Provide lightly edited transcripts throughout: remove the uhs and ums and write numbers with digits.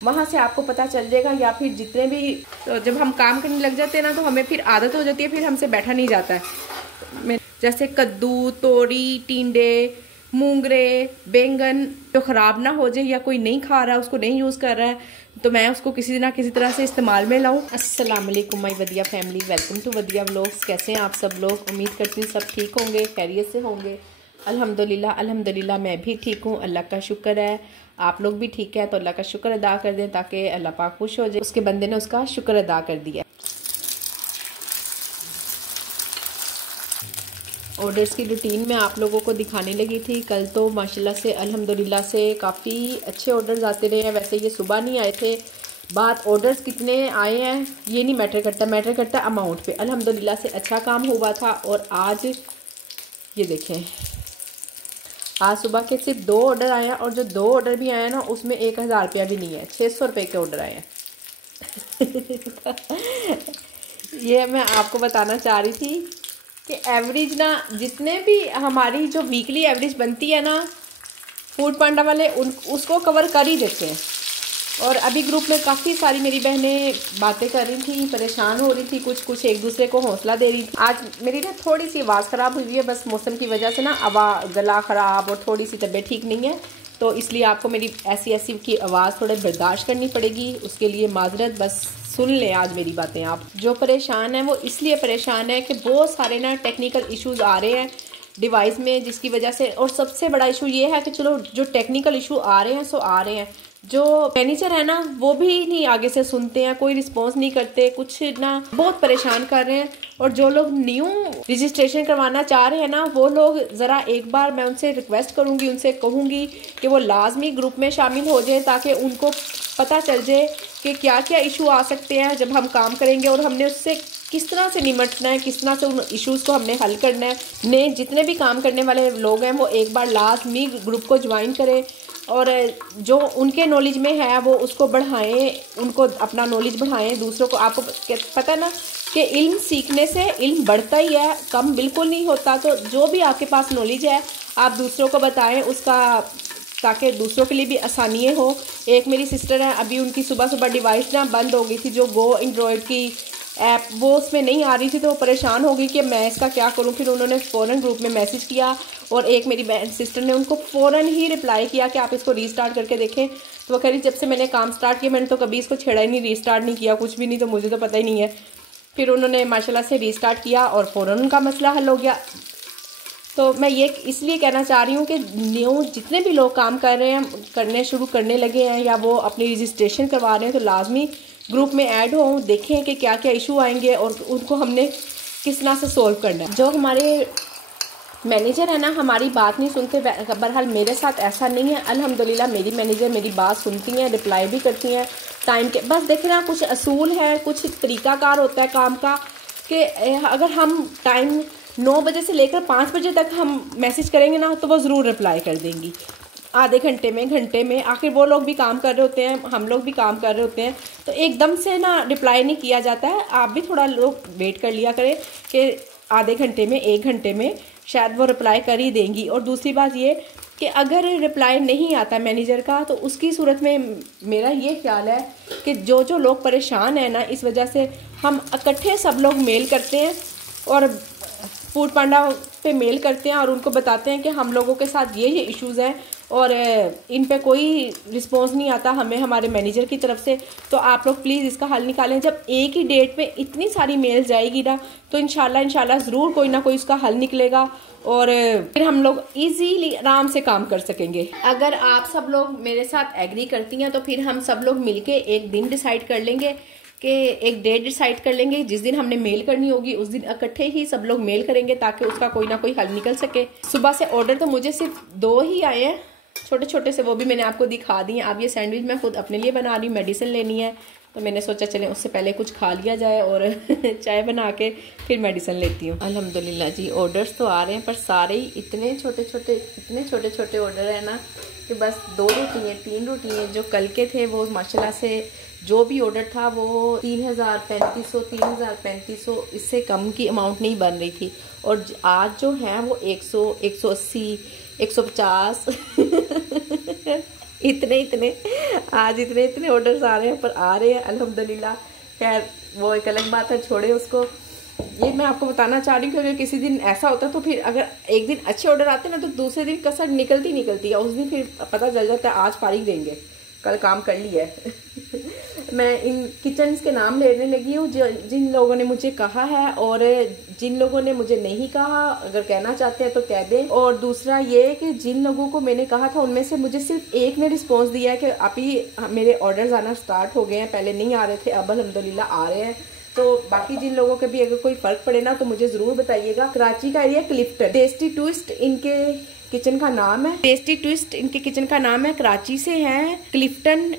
वहाँ से आपको पता चल जाएगा। या फिर जितने भी तो जब हम काम करने लग जाते हैं ना तो हमें फिर आदत हो जाती है, फिर हमसे बैठा नहीं जाता है। जैसे कद्दू, तोरी, टिंडे, मूंगरे, बैंगन जो ख़राब ना हो जाए या कोई नहीं खा रहा है, उसको नहीं यूज़ कर रहा है, तो मैं उसको किसी ना किसी तरह से इस्तेमाल में लाऊं। अस्सलाम वालेकुम my Vadiya family, welcome to Vadiya vlogs. कैसे हैं आप सब लोग? उम्मीद करती हूँ सब ठीक होंगे, खैरियत से होंगे। अल्हम्दुलिल्लाह अल्हम्दुलिल्लाह मैं भी ठीक हूँ, अल्लाह का शुक्र है। आप लोग भी ठीक है तो अल्लाह का शुक्र अदा कर दें ताकि अल्लाह पाक खुश हो जाए। उसके बंदे ने उसका शुक्र अदा कर दिया। ऑर्डर्स की रूटीन में आप लोगों को दिखाने लगी थी। कल तो माशाल्लाह से अल्हम्दुलिल्लाह से काफ़ी अच्छे ऑर्डर्स आते रहे हैं। वैसे ये सुबह नहीं आए थे, बात ऑर्डर्स कितने आए हैं ये नहीं मैटर करता, मैटर करता अमाउंट पे। अल्हम्दुलिल्लाह से अच्छा काम हुआ था। और आज ये देखें, आज सुबह के सिर्फ 2 ऑर्डर आए हैं, और जो 2 ऑर्डर भी आए हैं ना उसमें 1000 रुपया भी नहीं है, 600 रुपये के ऑर्डर आए हैं। ये मैं आपको बताना चाह रही थी कि एवरेज ना, जितने भी हमारी जो वीकली एवरेज बनती है ना फूड पांडा वाले उसको कवर कर ही देते हैं। और अभी ग्रुप में काफ़ी सारी मेरी बहनें बातें कर रही थी, परेशान हो रही थी, कुछ एक दूसरे को हौसला दे रही थी। आज मेरी ना थोड़ी सी आवाज़ ख़राब हुई है, बस मौसम की वजह से ना गला ख़राब और थोड़ी सी तबीयत ठीक नहीं है, तो इसलिए आपको मेरी ऐसी की आवाज़ थोड़े बर्दाश्त करनी पड़ेगी। उसके लिए माजरत, बस सुन लें आज मेरी बातें। आप जो परेशान हैं वो इसलिए परेशान है कि बहुत सारे ना टेक्निकल इश्यूज़ आ रहे हैं डिवाइस में, जिसकी वजह से। और सबसे बड़ा इशू ये है कि चलो जो टेक्निकल इशू आ रहे हैं सो आ रहे हैं, जो मैनेजर है ना वो भी नहीं आगे से सुनते हैं, कोई रिस्पॉन्स नहीं करते, कुछ ना बहुत परेशान कर रहे हैं। और जो लोग न्यू रजिस्ट्रेशन करवाना चाह रहे हैं ना वो लोग ज़रा एक बार मैं उनसे रिक्वेस्ट करूँगी, उनसे कहूँगी कि वो लाजमी ग्रुप में शामिल हो जाए ताकि उनको पता चल जाए कि क्या क्या इशू आ सकते हैं जब हम काम करेंगे, और हमने उससे किस तरह से निपटना है, किस तरह से उन इश्यूज़ को हमने हल करना है। ने जितने भी काम करने वाले लोग हैं वो एक बार लाजमी ग्रुप को ज्वाइन करें, और जो उनके नॉलेज में है वो उसको बढ़ाएं, उनको अपना नॉलेज बढ़ाएं दूसरों को। आपको पता है ना कि इल्म सीखने से इल्म बढ़ता ही है, कम बिल्कुल नहीं होता। तो जो भी आपके पास नॉलेज है आप दूसरों को बताएं उसका, ताकि दूसरों के लिए भी आसानियाँ हो। एक मेरी सिस्टर है, अभी उनकी सुबह डिवाइस ना बंद हो गई थी, जो गो एंड्रॉयड की ऐप वो उसमें नहीं आ रही थी, तो वो परेशान हो गई कि मैं इसका क्या करूं। फिर उन्होंने फ़ौरन ग्रुप में मैसेज किया, और एक मेरी बहन सिस्टर ने उनको फ़ौरन ही रिप्लाई किया कि आप इसको रीस्टार्ट करके देखें। तो वो कह रही जब से मैंने काम स्टार्ट किया मैंने तो कभी इसको छेड़ा ही नहीं, रीस्टार्ट नहीं किया, कुछ भी नहीं, तो मुझे तो पता ही नहीं है। फिर उन्होंने माशाल्लाह से रीस्टार्ट किया और फ़ौरन उनका मसला हल हो गया। तो मैं ये इसलिए कहना चाह रही हूँ कि न्यू जितने भी लोग काम कर रहे हैं, करने शुरू करने लगे हैं, या वो अपनी रजिस्ट्रेशन करवा रहे हैं, तो लाजमी ग्रुप में ऐड हो, देखें कि क्या क्या इशू आएंगे और उनको हमने किस तरह से सोल्व करना है। जो हमारे मैनेजर है ना हमारी बात नहीं सुनते, बहरहाल मेरे साथ ऐसा नहीं है। अल्हम्दुलिल्लाह मेरी मैनेजर मेरी बात सुनती हैं, रिप्लाई भी करती हैं टाइम के। बस देख ना कुछ असूल है, कुछ तरीकाकार होता है काम का, कि अगर हम टाइम 9 बजे से लेकर 5 बजे तक हम मैसेज करेंगे ना तो वो ज़रूर रिप्लाई कर देंगी, आधे घंटे में। आखिर वो लोग भी काम कर रहे होते हैं, हम लोग भी काम कर रहे होते हैं, तो एकदम से ना रिप्लाई नहीं किया जाता है। आप भी थोड़ा लोग वेट कर लिया करें कि आधे घंटे में 1 घंटे में शायद वो रिप्लाई कर ही देंगी। और दूसरी बात ये कि अगर रिप्लाई नहीं आता मैनेजर का, तो उसकी सूरत में मेरा ये ख्याल है कि जो लोग परेशान हैं ना इस वजह से, हम इकट्ठे सब लोग मेल करते हैं और फूड पांडा पे मेल करते हैं और उनको बताते हैं कि हम लोगों के साथ ये इश्यूज़ हैं और इन पे कोई रिस्पॉन्स नहीं आता हमें हमारे मैनेजर की तरफ से, तो आप लोग प्लीज़ इसका हल निकालें। जब एक ही डेट पे इतनी सारी मेल जाएगी ना तो इंशाल्लाह ज़रूर कोई ना कोई इसका हल निकलेगा, और फिर हम लोग इजीली आराम से काम कर सकेंगे। अगर आप सब लोग मेरे साथ एग्री करती हैं तो फिर हम सब लोग मिलके एक दिन डिसाइड कर लेंगे कि एक डेट डिसाइड कर लेंगे जिस दिन हमने मेल करनी होगी, उस दिन इकट्ठे ही सब लोग मेल करेंगे ताकि उसका कोई ना कोई हल निकल सके। सुबह से ऑर्डर तो मुझे सिर्फ 2 ही आए हैं, छोटे छोटे से, वो भी मैंने आपको दिखा दिए। अब ये सैंडविच मैं खुद अपने लिए बना रही हूँ, मेडिसिन लेनी है, तो मैंने सोचा चलें उससे पहले कुछ खा लिया जाए और चाय बना के फिर मेडिसिन लेती हूँ। अल्हम्दुलिल्लाह जी ऑर्डर्स तो आ रहे हैं, पर सारे ही इतने छोटे छोटे ऑर्डर है ना कि बस 2 रोटी हैं 3 रोटी हैं। जो कल के थे वो माशाल्लाह से जो भी ऑर्डर था वो 3,3500 इससे कम की अमाउंट नहीं बन रही थी, और आज जो है वो 100, 180, 150 इतने इतने आज इतने ऑर्डर्स आ रहे हैं, पर आ रहे हैं अल्हम्दुलिल्लाह। खैर वो एक अलग बात है, छोड़े उसको। ये मैं आपको बताना चाह रही हूँ कि अगर किसी दिन ऐसा होता है तो फिर अगर एक दिन अच्छे ऑर्डर आते हैं ना, तो दूसरे दिन कसर निकलती है। उस दिन फिर पता चल जाता है आज फारिग देंगे, कल काम कर लिया है। मैं इन किचन्स के नाम लेने लगी हूँ जिन लोगों ने मुझे कहा है, और जिन लोगों ने मुझे नहीं कहा, अगर कहना चाहते हैं तो कह दें। और दूसरा ये कि जिन लोगों को मैंने कहा था उनमें से मुझे सिर्फ एक ने रिस्पॉन्स दिया है कि अभी मेरे ऑर्डर्स आना स्टार्ट हो गए हैं, पहले नहीं आ रहे थे, अब अल्हम्दुलिल्लाह आ रहे हैं। तो बाकी जिन लोगों के भी अगर कोई फर्क पड़े ना तो मुझे जरूर बताइएगा। कराची का एरिया क्लिफ्टन, टेस्टी ट्विस्ट इनके किचन का नाम है। टेस्टी ट्विस्ट इनके किचन का नाम है। कराची से है, क्लिफ्टन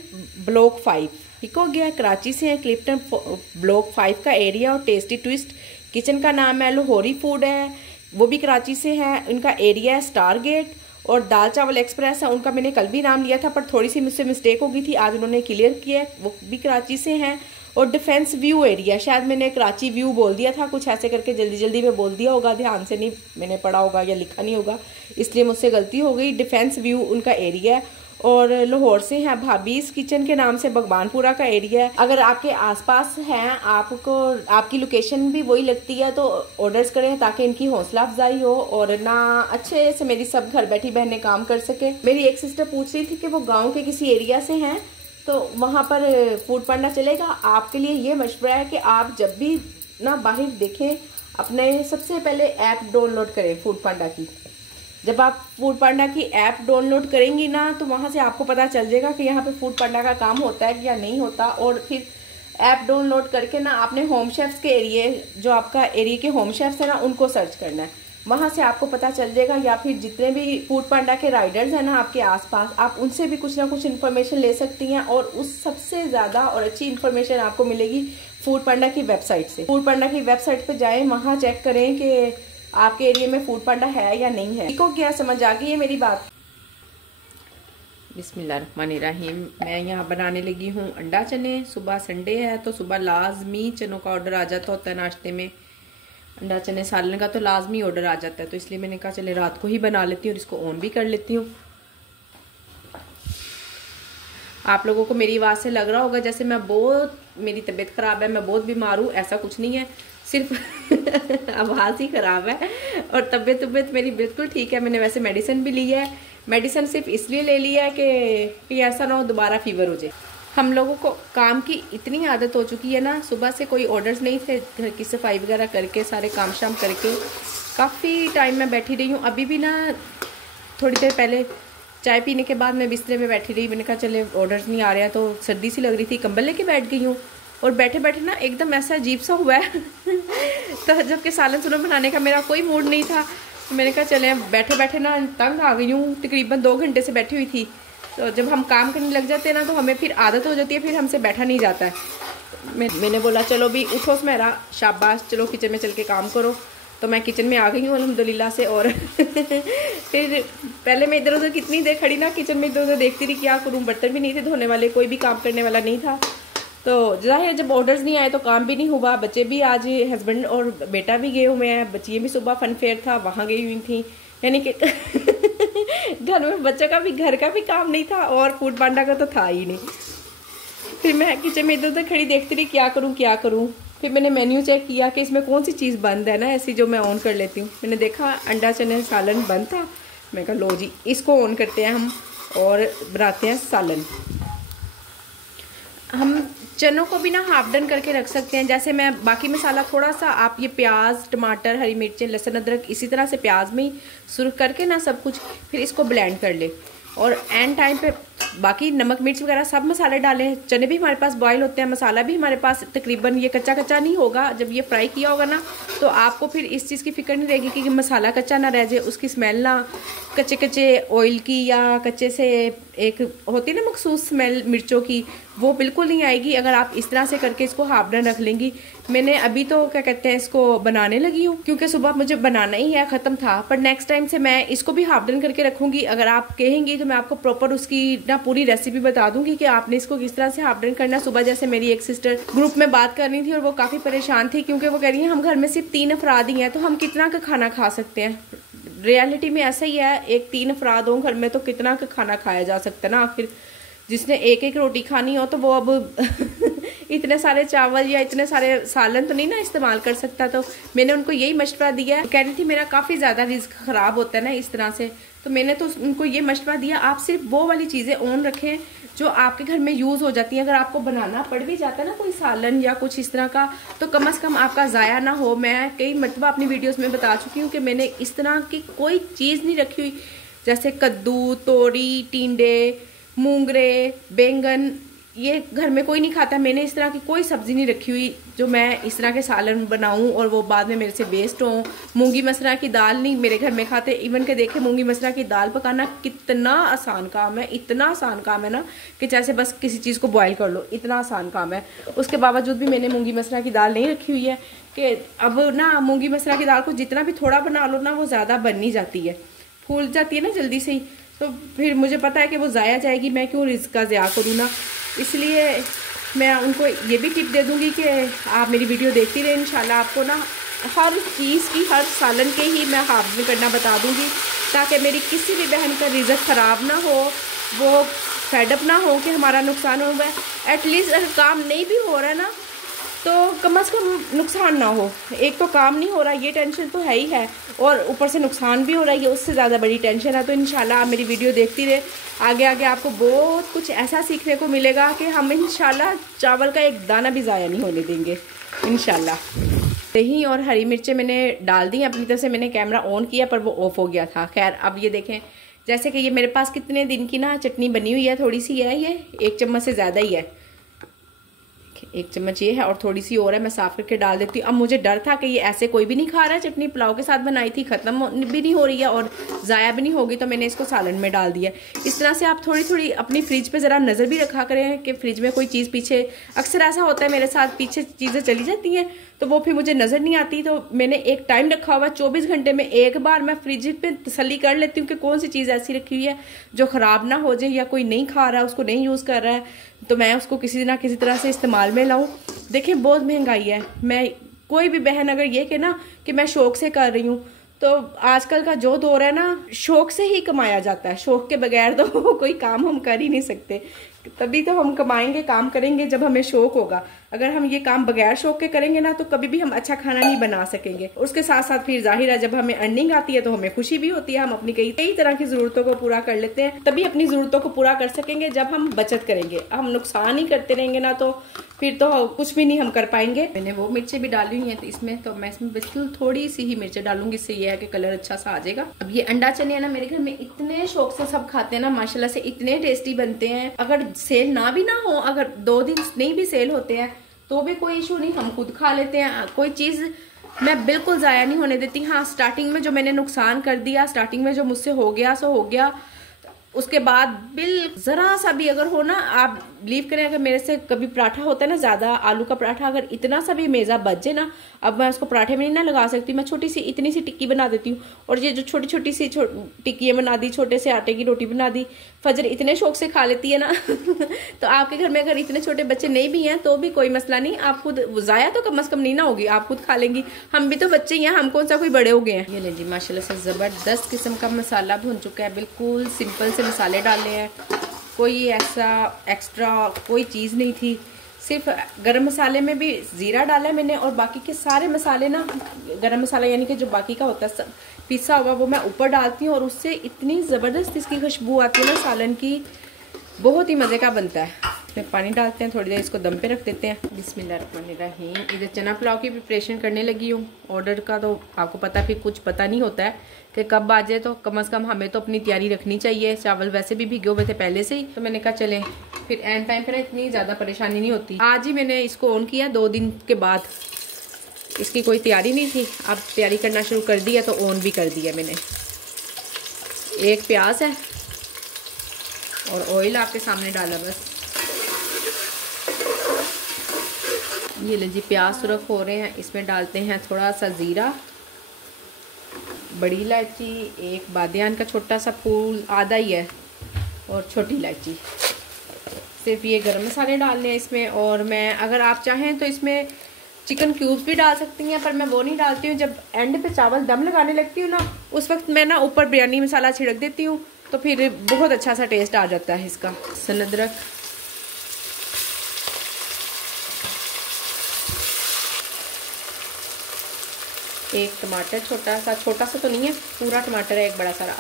ब्लॉक 5, ठीक हो गया। कराची से है, क्लिफ्टन ब्लॉक 5 का एरिया, और टेस्टी ट्विस्ट किचन का नाम है। लाहौरी फूड है, वो भी कराची से है। इनका एरिया है स्टार गेट। और दाल चावल एक्सप्रेस है, उनका मैंने कल भी नाम लिया था पर थोड़ी सी मुझसे मिस्टेक हो गई थी, आज उन्होंने क्लियर किया, वो भी कराची से हैं। और डिफेंस व्यू एरिया, शायद मैंने कराची व्यू बोल दिया था, कुछ ऐसे करके जल्दी जल्दी में बोल दिया होगा, ध्यान से नहीं मैंने पढ़ा होगा या लिखा नहीं होगा, इसलिए मुझसे गलती हो गई। डिफेंस व्यू उनका एरिया है। और लाहौर से है भाभीज किचन के नाम से, भगवानपुरा का एरिया है। अगर आपके आसपास हैं, आपको आपकी लोकेशन भी वही लगती है तो ऑर्डर्स करें ताकि इनकी हौसला अफजाई हो और ना अच्छे से मेरी सब घर बैठी बहनें काम कर सके। मेरी एक सिस्टर पूछ रही थी कि वो गाँव के किसी एरिया से हैं तो वहाँ पर फूड पांडा चलेगा। आपके लिए ये मशवरा है कि आप जब भी ना बाहर देखें, अपने सबसे पहले ऐप डाउनलोड करें फूड पांडा की। जब आप फूड पांडा की ऐप डाउनलोड करेंगी ना तो वहाँ से आपको पता चल जाएगा कि यहाँ पे फूड पांडा का काम होता है या नहीं होता। और फिर ऐप डाउनलोड करके ना आपने होम शेफ्स के एरिया, जो आपका एरिया के होम शेफ्स है ना, उनको सर्च करना है, वहां से आपको पता चल जाएगा। या फिर जितने भी फूड पांडा के राइडर्स हैं ना आपके आसपास, आप उनसे भी कुछ ना कुछ इन्फॉर्मेशन ले सकती हैं। और उस सबसे ज्यादा और अच्छी इन्फॉर्मेशन आपको मिलेगी फूड पांडा की वेबसाइट से। फूड पांडा की वेबसाइट पे जाएं, वहां चेक करें कि आपके एरिया में फूड पांडा है या नहीं है। ठीक हो गया, समझ आ गई है मेरी बात। बिस्मिल्लाहिर्रहमानिर्रहीम। मैं यहाँ बनाने लगी हूँ अंडा चने। सुबह संडे है तो सुबह लाजमी चनों का ऑर्डर आ जाता होता है नाश्ते में। अंडा चने सालन का तो लाजमी ऑर्डर आ जाता है, तो इसलिए मैंने कहा चले रात को ही बना लेती हूँ और इसको ऑन भी कर लेती हूँ। आप लोगों को मेरी आवाज़ से लग रहा होगा जैसे मेरी तबीयत ख़राब है, मैं बहुत बीमार हूँ। ऐसा कुछ नहीं है, सिर्फ आवाज़ ही ख़राब है और तबीयत मेरी बिल्कुल ठीक है। मैंने वैसे मेडिसिन भी ली है। मेडिसिन सिर्फ इसलिए ले लिया है कि ऐसा ना हो दोबारा फीवर हो जाए। हम लोगों को काम की इतनी आदत हो चुकी है ना, सुबह से कोई ऑर्डर्स नहीं थे, घर की सफाई वगैरह करके सारे काम शाम करके काफ़ी टाइम में बैठी रही हूँ। अभी भी ना थोड़ी देर पहले चाय पीने के बाद मैं बिस्तर में बैठी रही। मैंने कहा चले ऑर्डर्स नहीं आ रहे हैं, तो सर्दी सी लग रही थी, कंबल लेके बैठ गई हूँ। और बैठे बैठे ना एकदम ऐसा अजीब सा हुआ है तो जबकि सालन सुलन बनाने का मेरा कोई मूड नहीं था, तो मैंने कहा चले बैठे बैठे ना तंग आ गई हूँ। तकरीबन 2 घंटे से बैठी हुई थी। तो जब हम काम करने लग जाते हैं ना तो हमें फिर आदत हो जाती है, फिर हमसे बैठा नहीं जाता है। मैंने बोला चलो भी उठो सुमेरा, शाबाश, चलो किचन में चल के काम करो। तो मैं किचन में आ गई हूँ अल्हम्दुलिल्लाह से। और फिर पहले मैं इधर उधर कितनी देर खड़ी ना किचन में इधर उधर देखती रही, क्या करूँ। बर्तन भी नहीं थे धोने वाले, कोई भी काम करने वाला नहीं था। तो जाहिर जब ऑर्डर्स नहीं आए तो काम भी नहीं हुआ। बच्चे भी आज हस्बैंड और बेटा भी गए हुए हैं, बच्चियाँ भी सुबह फन फेयर था वहाँ गई हुई थी, यानी कि घर में बच्चों का भी घर का भी काम नहीं था और फूड पांडा का तो था ही नहीं। फिर मैं किचन में इधर उधर खड़ी देखती रही, क्या करूँ। फिर मैंने मेन्यू चेक किया कि इसमें कौन सी चीज़ बंद है ना ऐसी जो मैं ऑन कर लेती हूँ। मैंने देखा अंडा चने सालन बंद था। मैं कहा लो जी इसको ऑन करते हैं हम और बनाते हैं सालन। हम चनों को भी ना हाफ डन करके रख सकते हैं। जैसे मैं बाकी मसाला थोड़ा सा, आप ये प्याज टमाटर हरी मिर्चें लहसुन अदरक इसी तरह से प्याज में ही सुरख करके ना सब कुछ, फिर इसको ब्लेंड कर ले और एंड टाइम पे बाकी नमक मिर्च वगैरह सब मसाले डालें। चने भी हमारे पास बॉयल होते हैं, मसाला भी हमारे पास तकरीबन ये कच्चा नहीं होगा। जब ये फ्राई किया होगा ना तो आपको फिर इस चीज़ की फिक्र नहीं रहेगी कि मसाला कच्चा ना रह जाए, उसकी स्मेल ना कच्चे ऑयल की या कच्चे से एक होती है ना मखसूस स्मेल मिर्चों की, वो बिल्कुल नहीं आएगी अगर आप इस तरह से करके इसको हाफ डन रख लेंगी। मैंने अभी तो क्या कहते हैं इसको बनाने लगी हूँ क्योंकि सुबह मुझे बनाना ही है, ख़त्म था। पर नेक्स्ट टाइम से मैं इसको भी हाफ डन करके रखूँगी। अगर आप कहेंगी तो मैं आपको प्रॉपर उसकी ना पूरी रेसिपी बता दूंगी कि आपने इसको किस तरह से हाफ डन करना। सुबह जैसे मेरी एक सिस्टर ग्रुप में बात कर रही थी और वो काफ़ी परेशान थी क्योंकि वो कह रही है हम घर में सिर्फ 3 अफराद ही हैं तो हम कितना का खाना खा सकते हैं। रियलिटी में ऐसा ही है, एक 3 अफराद हों घर में तो कितना खाना खाया जा सकता है ना। आखिर जिसने एक एक रोटी खानी हो तो वो अब इतने सारे चावल या इतने सारे सालन तो नहीं ना इस्तेमाल कर सकता। तो मैंने उनको यही मशवरा दिया। कह रही थी मेरा काफ़ी ज़्यादा रिस्क ख़राब होता है ना इस तरह से, तो मैंने तो उनको ये मशवरा दिया आप सिर्फ वो वाली चीज़ें ऑन रखें जो आपके घर में यूज़ हो जाती हैं। अगर आपको बनाना पड़ भी जाता है ना कोई सालन या कुछ इस तरह का, तो कम से कम आपका ज़ाया ना हो। मैं कई मरतबा अपनी वीडियोस में बता चुकी हूँ कि मैंने इस तरह की कोई चीज़ नहीं रखी हुई, जैसे कद्दू, तोरी, टिंडे, मूंगरे, बैंगन, ये घर में कोई नहीं खाता। मैंने इस तरह की कोई सब्ज़ी नहीं रखी हुई जो मैं इस तरह के सालन बनाऊं और वो बाद में मेरे से वेस्ट हो। मूंगी मसरा की दाल नहीं मेरे घर में खाते। इवन के देखे मूंगी मसरा की दाल पकाना कितना आसान काम है, इतना आसान काम है ना कि जैसे बस किसी चीज़ को बॉयल कर लो, इतना आसान काम है। उसके बावजूद भी मैंने मूंगी मसरा की दाल नहीं रखी हुई है कि अब ना मूंगी मसरा की दाल को जितना भी थोड़ा बना लो ना वो ज़्यादा बन नहीं जाती है, फूल जाती है ना जल्दी से ही। तो फिर मुझे पता है कि वो ज़ाया जाएगी, मैं क्यों रिस्क का ज़्या करूँ ना। इसलिए मैं उनको ये भी टिप दे दूँगी कि आप मेरी वीडियो देखती रहें। इंशाल्लाह आपको ना हर चीज़ की, हर सालन के ही मैं हाफ़ करना बता दूँगी, ताकि मेरी किसी भी बहन का रिज़्क ख़राब ना हो, वो फेडअप ना हो कि हमारा नुकसान हो गया। एटलीस्ट अगर काम नहीं भी हो रहा है ना तो कम से कम नुकसान ना हो। एक तो काम नहीं हो रहा ये टेंशन तो है ही है, और ऊपर से नुकसान भी हो रहा है, ये उससे ज़्यादा बड़ी टेंशन है। तो इंशाल्लाह आप मेरी वीडियो देखती रहे, आगे आगे आपको बहुत कुछ ऐसा सीखने को मिलेगा कि हम इंशाल्लाह चावल का एक दाना भी ज़ाया नहीं होने देंगे इंशाल्लाह। दही और हरी मिर्चें मैंने डाल दी अपनी तरफ से। मैंने कैमरा ऑन किया पर वो ऑफ हो गया था। खैर अब ये देखें, जैसे कि ये मेरे पास कितने दिन की ना चटनी बनी हुई है, थोड़ी सी है, ये 1 चम्मच से ज़्यादा ही है। 1 चम्मच ये है और थोड़ी सी और है, मैं साफ करके डाल देती हूँ। अब मुझे डर था कि ये ऐसे कोई भी नहीं खा रहा है, चटनी पुलाव के साथ बनाई थी, ख़त्म भी नहीं हो रही है और ज़ाया भी नहीं होगी, तो मैंने इसको सालन में डाल दिया। इस तरह से आप थोड़ी थोड़ी अपनी फ्रिज पे ज़रा नज़र भी रखा करें कि फ्रिज में कोई चीज़ पीछे, अक्सर ऐसा होता है मेरे साथ, पीछे चीज़ें चली जाती हैं तो वो फिर मुझे नज़र नहीं आती। तो मैंने एक टाइम रखा हुआ 24 घंटे में एक बार मैं फ्रिज पे तसल्ली कर लेती हूँ कि कौन सी चीज़ ऐसी रखी हुई है जो ख़राब ना हो जाए, या कोई नहीं खा रहा है, उसको नहीं यूज़ कर रहा है, तो मैं उसको किसी ना किसी तरह से इस्तेमाल में लाऊं। देखिए बहुत महंगाई है। मैं कोई भी बहन अगर ये कि ना कि मैं शौक से कर रही हूँ, तो आजकल का जो दौर है ना, शौक से ही कमाया जाता है। शौक के बगैर तो कोई काम हम कर ही नहीं सकते। तभी तो हम कमाएंगे, काम करेंगे जब हमें शौक होगा। अगर हम ये काम बगैर शौक के करेंगे ना तो कभी भी हम अच्छा खाना नहीं बना सकेंगे। उसके साथ साथ फिर जाहिर है जब हमें अर्निंग आती है तो हमें खुशी भी होती है, हम अपनी कई तरह की जरूरतों को पूरा कर लेते हैं। तभी अपनी जरूरतों को पूरा कर सकेंगे जब हम बचत करेंगे। हम नुकसान ही करते रहेंगे ना तो फिर तो कुछ भी नहीं हम कर पाएंगे। मैंने वो मिर्चें भी डाली हुई हैं तो इसमें तो मैं इसमें बिल्कुल थोड़ी सी ही मिर्चें डालूंगी, इससे ये है कि कलर अच्छा सा आ जाएगा। अब ये अंडा चने है ना, मेरे घर में इतने शौक से सब खाते हैं ना, माशाल्लाह से इतने टेस्टी बनते हैं। अगर सेल ना भी ना हो, अगर 2 दिन नहीं भी सेल होते हैं तो भी कोई इशू नहीं, हम खुद खा लेते हैं। कोई चीज़ मैं बिल्कुल ज़ाया नहीं होने देती। हाँ, स्टार्टिंग में जो मैंने नुकसान कर दिया, स्टार्टिंग में जो मुझसे हो गया सो हो गया, उसके बाद बिल ज़रा सा भी अगर हो ना, आप बिलीव करें अगर मेरे से कभी पराठा होता है ना ज़्यादा, आलू का पराठा, अगर इतना सा भी मेज़ा बच जाए ना, अब मैं उसको पराठे में नहीं ना लगा सकती, मैं छोटी सी इतनी सी टिक्की बना देती हूँ। और ये जो छोटी छोटी सी टिक्कियाँ बना दी, छोटे से आटे की रोटी बना दी, फजर इतने शौक से खा लेती है ना तो आपके घर में अगर इतने छोटे बच्चे नहीं भी हैं तो भी कोई मसला नहीं, आप खुद ज़ाया तो कम से कम नहीं ना होगी, आप खुद खा लेंगी। हम भी तो बच्चे ही हैं, हम कौन सा कोई बड़े हो गए हैं। ये ले जी माशाल्लाह से ज़बरदस्त किस्म का मसाला भुन चुका है। बिल्कुल सिंपल से मसाले डाले हैं, कोई ऐसा एक्स्ट्रा कोई चीज़ नहीं थी। सिर्फ गरम मसाले में भी ज़ीरा डाला है मैंने, और बाकी के सारे मसाले ना, गरम मसाला यानी कि जो बाकी का होता है पिसा हुआ, वो मैं ऊपर डालती हूँ और उससे इतनी ज़बरदस्त इसकी खुशबू आती है ना सालन की, बहुत ही मज़े का बनता है। इसमें पानी डालते हैं, थोड़ी देर इसको दम पे रख देते हैं। बिस्मिल्लाहिर्रहमानिर्रहीम। इधर चना पुलाव की प्रिपरेशन करने लगी हूँ। ऑर्डर का तो आपको पता, फिर कुछ पता नहीं होता है कि कब आ जाए, तो कम से कम हमें तो अपनी तैयारी रखनी चाहिए। चावल वैसे भी भिगे हुए थे पहले से ही, तो मैंने कहा चलें, फिर एंड टाइम पर इतनी ज़्यादा परेशानी नहीं होती। आज ही मैंने इसको ऑन किया, 2 दिन के बाद। इसकी कोई तैयारी नहीं थी, अब तैयारी करना शुरू कर दिया तो ऑन भी कर दिया मैंने। 1 प्याज है और ऑयल आपके सामने डाला बस। ये ले जी प्याज सुरख हो रहे हैं, इसमें डालते हैं थोड़ा सा ज़ीरा, बड़ी इलायची, 1 बादियान का छोटा सा फूल, आधा ही है, और छोटी इलायची। सिर्फ ये गरम मसाले डालने हैं इसमें। और मैं, अगर आप चाहें तो इसमें चिकन क्यूब्स भी डाल सकती हैं, पर मैं वो नहीं डालती हूँ। जब एंड पे चावल दम लगाने लगती हूँ ना, उस वक्त मैं ना ऊपर बिरयानी मसाला छिड़क देती हूँ, तो फिर बहुत अच्छा सा टेस्ट आ जाता है इसका। लहसुन अदरक, एक टमाटर छोटा सा तो नहीं है, पूरा टमाटर है, एक बड़ा सारा।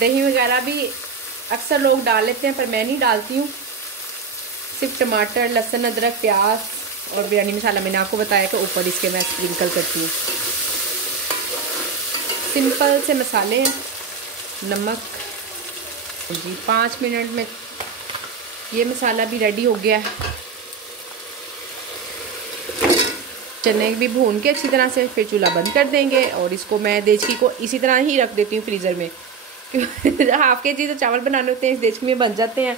दही वगैरह भी अक्सर लोग डाल लेते हैं, पर मैं नहीं डालती हूँ। सिर्फ टमाटर, लहसुन अदरक, प्याज और बिरयानी मसाला मैंने आपको बताया कि ऊपर इसके मैं स्प्रिंकल करती हूँ। सिंपल से मसाले, नमक जी। 5 मिनट में ये मसाला भी रेडी हो गया है। चने भी भून के अच्छी तरह से फिर चूल्हा बंद कर देंगे, और इसको मैं देचकी को इसी तरह ही रख देती हूँ फ्रीज़र में। हाफ के जी तो चावल बनाने होते हैं, इस देचकी में बन जाते हैं।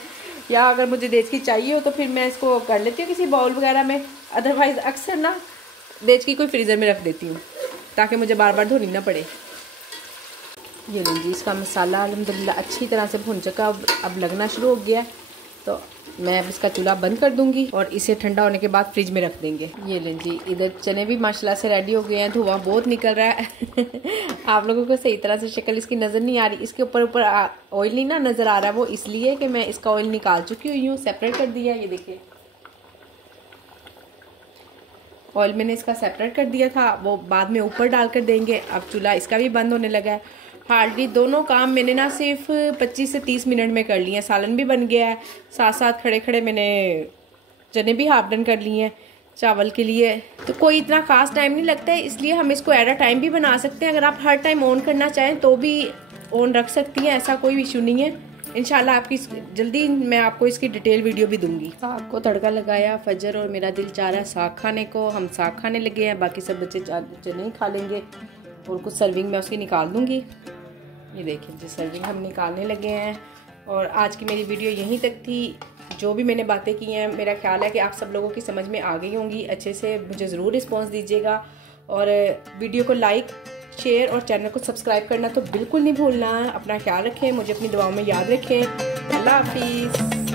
या अगर मुझे देचकी चाहिए हो तो फिर मैं इसको कर लेती हूँ किसी बाउल वगैरह में। अदरवाइज़ अक्सर ना देचकी को फ्रीज़र में रख देती हूँ, ताकि मुझे बार बार धोनी ना पड़े। ये लीजिए, इसका मसाला अल्हम्दुलिल्लाह अच्छी तरह से भुन चुका, अब लगना शुरू हो गया, तो मैं अब इसका चूल्हा बंद कर दूंगी और इसे ठंडा होने के बाद फ्रिज में रख देंगे। ये लीजिए, इधर चने भी माशाल्लाह से रेडी हो गए हैं, धुआं बहुत निकल रहा है। आप लोगों को सही तरह से शक्ल इसकी नज़र नहीं आ रही, इसके ऊपर ऑयल नहीं ना नज़र आ रहा, वो इसलिए कि मैं इसका ऑयल निकाल चुकी हुई हूँ, सेपरेट कर दिया। ये देखिए, ऑयल मैंने इसका सेपरेट कर दिया था, वो बाद में ऊपर डाल कर देंगे। अब चूल्हा इसका भी बंद होने लगा है। हार्डली दोनों काम मैंने ना सिर्फ 25 से 30 मिनट में कर लिए हैं। सालन भी बन गया है, साथ साथ खड़े खड़े मैंने चने भी हाफ डन कर लिए हैं चावल के लिए। तो कोई इतना खास टाइम नहीं लगता है, इसलिए हम इसको एट अ टाइम भी बना सकते हैं। अगर आप हर टाइम ऑन करना चाहें तो भी ऑन रख सकती हैं, ऐसा कोई इशू नहीं है। इंशाल्लाह आपकी जल्दी मैं आपको इसकी डिटेल वीडियो भी दूंगी। साग को तड़का लगाया, फजर और मेरा दिल चाह रहा है साग खाने को। हम साग खाने लगे हैं, बाकी सब बच्चे चने खा लेंगे और कुछ सर्विंग में उसकी निकाल दूंगी। ये देखिए जी, सर्विंग हम निकालने लगे हैं। और आज की मेरी वीडियो यहीं तक थी। जो भी मैंने बातें की हैं, मेरा ख्याल है कि आप सब लोगों की समझ में आ गई होंगी अच्छे से। मुझे ज़रूर रिस्पॉन्स दीजिएगा, और वीडियो को लाइक, शेयर और चैनल को सब्सक्राइब करना तो बिल्कुल नहीं भूलना। अपना ख्याल रखें, मुझे अपनी दुआओं में याद रखें। अल्लाह हाफिज़।